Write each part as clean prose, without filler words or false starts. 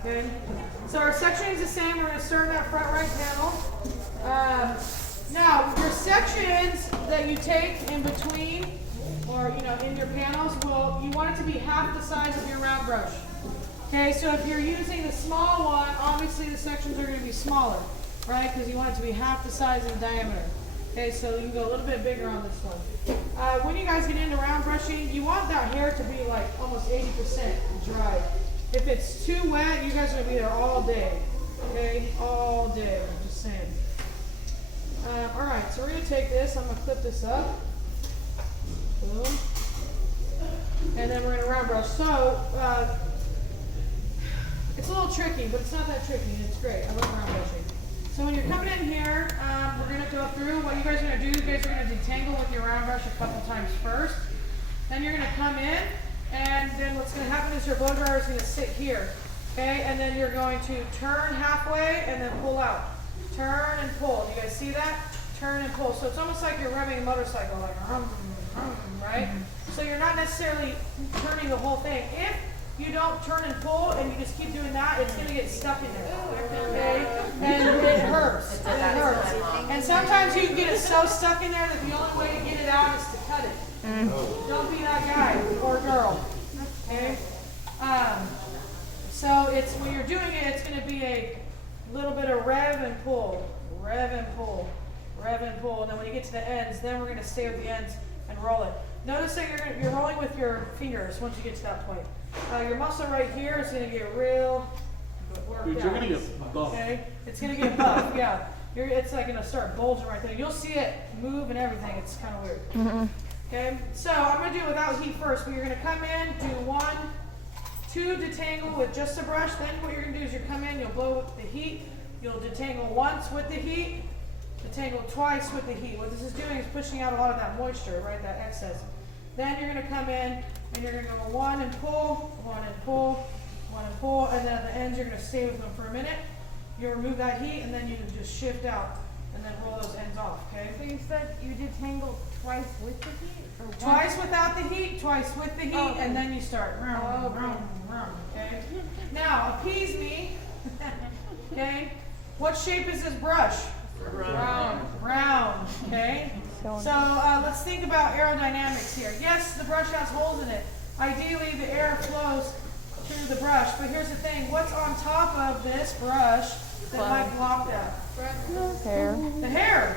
Okay. So our sectioning is the same. We're going to start in that front right panel. Now, your sections that you take in between, or in your panels, you want it to be half the size of your round brush. Okay, so if you're using the small one, obviously the sections are going to be smaller, right? Because you want it to be half the size in diameter. Okay, so you can go a little bit bigger on this one. When you guys get into round brushing, you want that hair to be like almost 80% dry. If it's too wet, you guys are going to be there all day. Okay, all day, I'm just saying. Alright, so we're going to take this, I'm going to clip this up. Boom. And then we're going to round brush. So, it's a little tricky, but it's not that tricky. It's great. I love round brushing. So when you're coming in here, we're going to go through. What you guys are going to do, you guys are going to detangle with your round brush a couple times first. Then you're going to come in, and then what's going to happen is your blow dryer is going to sit here. Okay, and then you're going to turn halfway and then pull out. Turn and pull. Do you guys see that? Turn and pull. So it's almost like you're revving a motorcycle, like right? So you're not necessarily turning the whole thing. If you don't turn and pull and you just keep doing that, it's going to get stuck in there. Okay? And it hurts. It hurts. And sometimes you can get it so stuck in there that the only way to get it out is to cut it. Don't be that guy or girl. Okay? So it's when you're doing it, it's going to be a little bit of rev and pull, rev and pull, rev and pull. And then when you get to the ends, then we're going to stay with the ends and roll it. Notice that you're rolling with your fingers once you get to that point. Your muscle right here is going to get real worked out. You're going to get buff. Okay? It's going to get buff, yeah. It's like going to start bulging right there. You'll see it move and everything. It's kind of weird. Okay? So I'm going to do it without heat first. But you're going to come in, do 1, 2 detangle with just the brush. Then what you're going to do is you come in, you'll blow with the heat. You'll detangle once with the heat. Detangle twice with the heat. What this is doing is pushing out a lot of that moisture, right? That excess. Then you're going to come in and you're going to go 1 and pull, 1 and pull, 1 and pull, and then at the ends you're going to stay with them for a minute. You remove that heat and then you just shift out and then roll those ends off, okay? So you said you detangle twice with the heat? Or Twice without the heat, twice with the heat, and then you start. Okay? Now, appease me. Okay? What shape is this brush? round? Round, okay? So let's think about aerodynamics here. Yes, the brush has holes in it. Ideally, the air flows through the brush, but here's the thing. What's on top of this brush that might block that? Hair. The hair.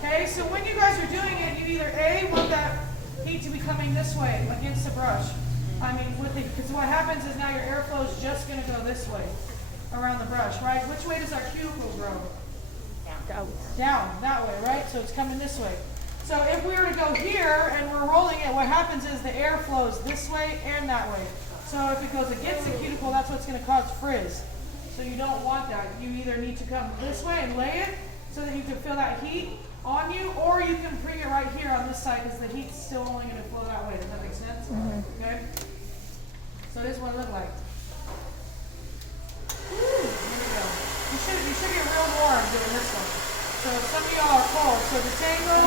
Okay, so when you guys are doing it, you either A, want that heat to be coming this way against the brush. I mean, because what happens is now your airflow is just going to go this way around the brush, right? Which way does our cuticle grow? Down, that way, right? So it's coming this way. So if we were to go here and we're rolling it, what happens is the air flows this way and that way. So if it goes against the cuticle, that's what's going to cause frizz. So you don't want that. You either need to come this way and lay it so that you can feel that heat on you, or you can bring it right here on this side because the heat's still only going to flow that way. Does that make sense? Okay. So this one look like. Here we go. You should get real warm doing this one. So some of y'all are cold. So detangle,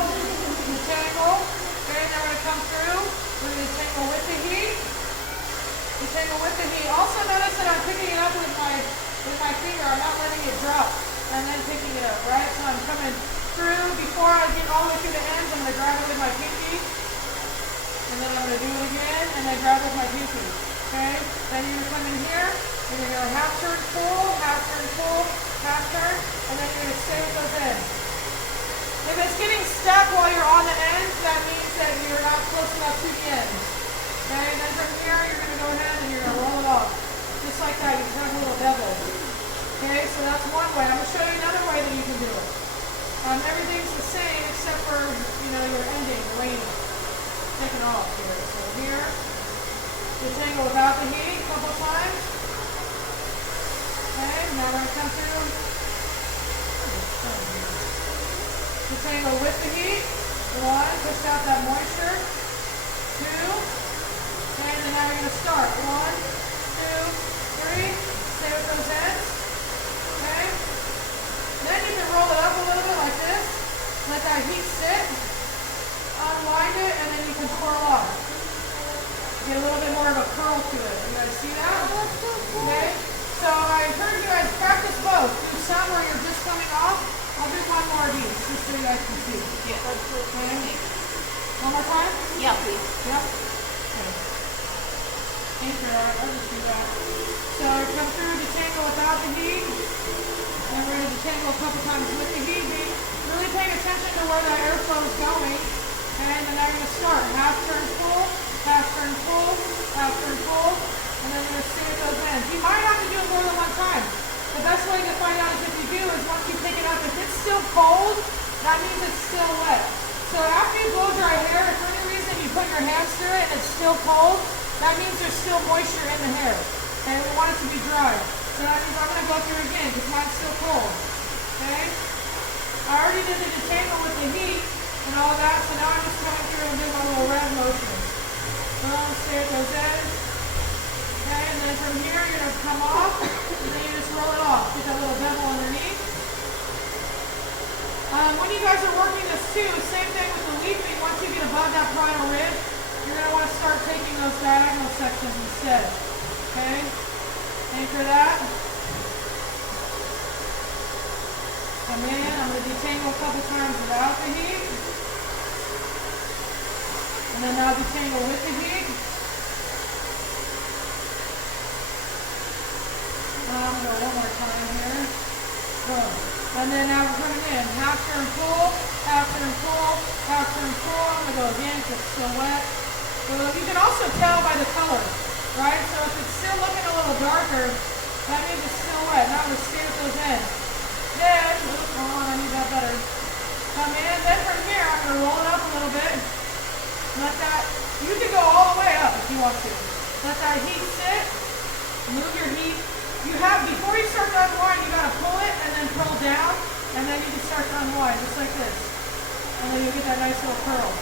detangle. Okay, now we're going to come through. We're going to detangle with the heat. Detangle with the heat. Also notice that I'm picking it up with my finger. I'm not letting it drop and then picking it up, right? So I'm coming through. Before I get all the way through the ends, I'm going to grab it with my pinky. And then I'm going to do it again and then grab it with my pinky. Okay? Then you're going to come in here. And you're going to half turn, pull, half turn, pull, half turn, and then you're going to stay with those ends. If it's getting stuck while you're on the ends, that means that you're not close enough to the ends. Okay, and then from here, you're going to go ahead and you're going to roll it off. Just like that, you can have a little bevel. Okay, so that's one way. I'm going to show you another way that you can do it. Everything's the same except for, your ending, the laning. Taking off here. So here, detangle without the heat a couple times. Okay, now we're going to come through. Detangle with the heat. 1, push out that moisture. 2, okay, and then now you're going to start. 1, 2, 3. Stay with those ends. Okay. Then you can roll it up a little bit like this. Let that heat sit. Unwind it, and then you can twirl off. Get a little bit more of a curl to it. You guys see that? Okay. So more time? Yeah, please. Yep. Okay. Anchor that. I'll just do that. So come through, detangle without the heat. And we're going to detangle a couple times with the heat. Be really paying attention to where that airflow is going. And then I'm going to start half turn full, half turn full, half turn full. And then you're going to see it goes in. You might have to do it more than one time. The best way to find out is if you do is once you pick it up, if it's still cold, that means it's still wet. So after you blow dry hair, if for any reason you put your hands through it and it's still cold, that means there's still moisture in the hair. And we want it to be dry. So that means I'm going to go through again because mine's still cold. Okay? I already did the detangle with the heat and all that, so now I'm just coming through and doing my little red motions. Boom, see it goes in. Okay, and then from here you're going to come off, and then you just roll it off. Get that little bevel underneath. When you guys are working this too, same thing with the leafing. Once you get above that parietal ridge, you're going to want to start taking those diagonal sections instead. Okay? Anchor that. Come in. I'm going to detangle a couple times without the heat. And then now detangle with the heat. I'm going to go one more time here. Boom. And then now we're coming in. Half turn full, half turn full, half turn full. I'm going to go again because it's still wet. So you can also tell by the color, right? So if it's still looking a little darker, that means it's still wet. Now we're seeing it goes in. Then, hold on, I need that better. Come in. Then from here, I'm going to roll it up a little bit. Let that, you can go all the way up if you want to. Let that heat sit. Move your heat. You have, before you start to unwind, you got to pull it and then pull down, and then you can start to unwind, just like this. And then you get that nice little curl.